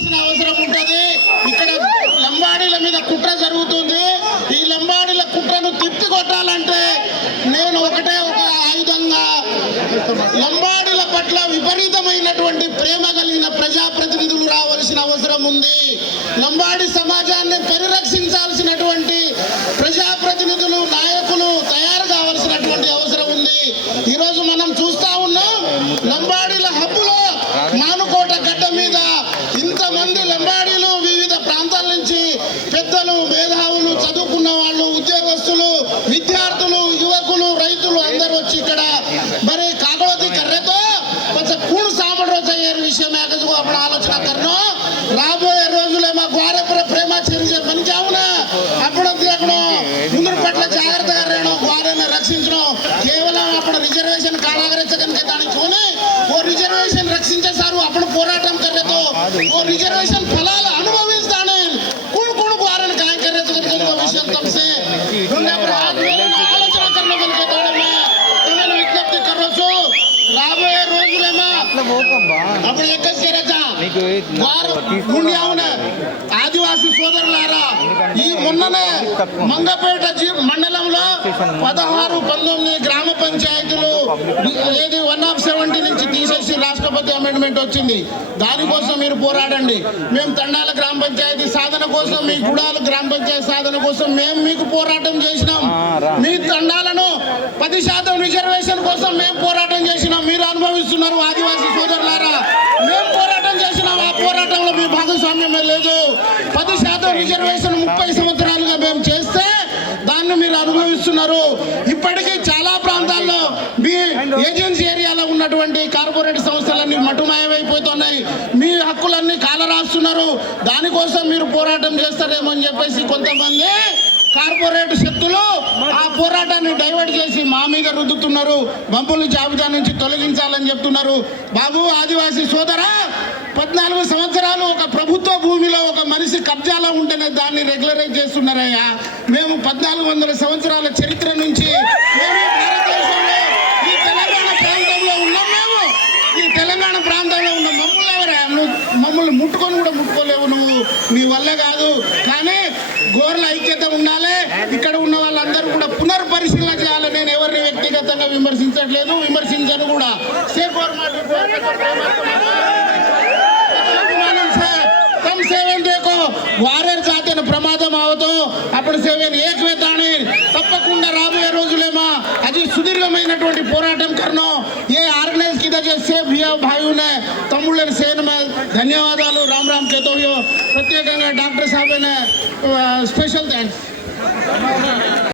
చేయాల్సిన అవసరం ఉంటది. ఇక్కడ లంబాడీల మీద కుట్ర జరుగుతుంది. ఈ లంబాడీల కుట్రను తిప్పి కొట్టాలంటే నేను ఒకటే ఒక ఆయుధంగా లంబాడీల పట్ల విపరీతమైనటువంటి ప్రేమ కలిగిన ప్రజాప్రతినిధులు రావాల్సిన అవసరం ఉంది. లంబాడి సమాజాన్ని పరిరక్షించాల్సినటువంటి ప్రజాప్రతినిధులు నాయకులు తయారు కావాల్సినటువంటి అవసరం ఉంది. ఈరోజు మనం చూస్తా ఉన్నాం లంబాడి సామడు విషయం ఏకజు అప్పుడు ఆలోచన కర్ను రాబోయే రోజులే మా గ్వారే ప్రేమ చెరిచే పని చావునా అప్పుడు అక్కడ ముందు పట్ల జాగ్రత్తగా రేణు గ్వారేని రక్షించడం. కేవలం అప్పుడు రిజర్వేషన్ కాలాగరించడానికి దానికి ఓ రిజర్వేషన్ రక్షించేశారు అప్పుడు పోరాటం కర్రతో. ఓ రిజర్వేషన్ ఫలా అవున. ఆదివాసీ సోదరులారా ఈ మొన్ననే మంగపేట మండలంలో పదహారు పంతొమ్మిది గ్రామ పంచాయతీలు ఏది వన్ ఆఫ్ సెవెంటీ నుంచి తీసేసి రాష్ట్రపతి అమెండ్మెంట్ వచ్చింది. దానికోసం మీరు పోరాడండి. మేము తండాల గ్రామ పంచాయతీ సాధన కోసం మీ గుడాల గ్రామ పంచాయతీ సాధన కోసం మేము మీకు పోరాటం చేసినాం. మీ తండాలను పది శాతం రిజర్వేషన్ కోసం మేము పోరాటం చేసినాం. మీరు అనుభవిస్తున్నారు భాగస్వామ్యమే లేదు. పది శాతం రిజర్వేషన్ ముప్పై సంవత్సరాలుగా మేము చేస్తే దాన్ని మీరు అనుభవిస్తున్నారు. ఇప్పటికీ చాలా ప్రాంతాల్లో మీ ఏజెన్సీ ఏరియాలో ఉన్నటువంటి కార్పొరేట్ సంస్థలన్నీ మటుమాయమైపోతున్నాయి. మీ హక్కులన్నీ కాలరాస్తున్నారు. దానికోసం మీరు పోరాటం చేస్తారేమో అని చెప్పేసి కొంతమంది కార్పొరేట్ శక్తులు ఆ పోరాటాన్ని డైవర్ట్ చేసి మా మీద రుద్దుతున్నారు. బంపులు జాబితా నుంచి తొలగించాలని చెప్తున్నారు. బాబు ఆదివాసీ సోదరా పద్నాలుగు సంవత్సరాలు ఒక ప్రభుత్వ భూమిలో ఒక మనిషి కబ్జాలో ఉంటేనే దాన్ని రెగ్యులరైజ్ చేస్తున్నారయ్యా. మేము పద్నాలుగు వందల సంవత్సరాల చరిత్ర నుంచి భారతదేశంలో ఈ తెలంగాణ ప్రాంతంలో ఉన్నాం మేము. ఈ తెలంగాణ ప్రాంతంలో ఉన్న మమ్మల్ని ఎవరా? నువ్వు మమ్మల్ని ముట్టుకొని కూడా ముట్టుకోలేవు నువ్వు. నీ వల్ల కాదు. కానీ గోర్ల ఐక్యత ఉండాలి. ఇక్కడ ఉన్న వాళ్ళందరూ కూడా పునర్పరిశీలన చేయాలి. నేను ఎవరిని వ్యక్తిగతంగా విమర్శించట్లేదు. విమర్శించను కూడా. సేఫ్ कम వారర్ జాతిన ప్రమాదం అవతో అప్పుడు సేవన్ ఏకవేతాని తప్పకుండా రాబోయే రోజులేమా అది సుదీర్ఘమైనటువంటి పోరాటం కర్నో ఏ ఆర్గనైజ్ కింద చేసే భియా భాయునే తమ్ముళ్ళని సేన ధన్యవాదాలు రామ్ రామ్ కేతో ప్రత్యేకంగా డాక్టర్ సాబ్ స్పెషల్ థ్యాంక్స్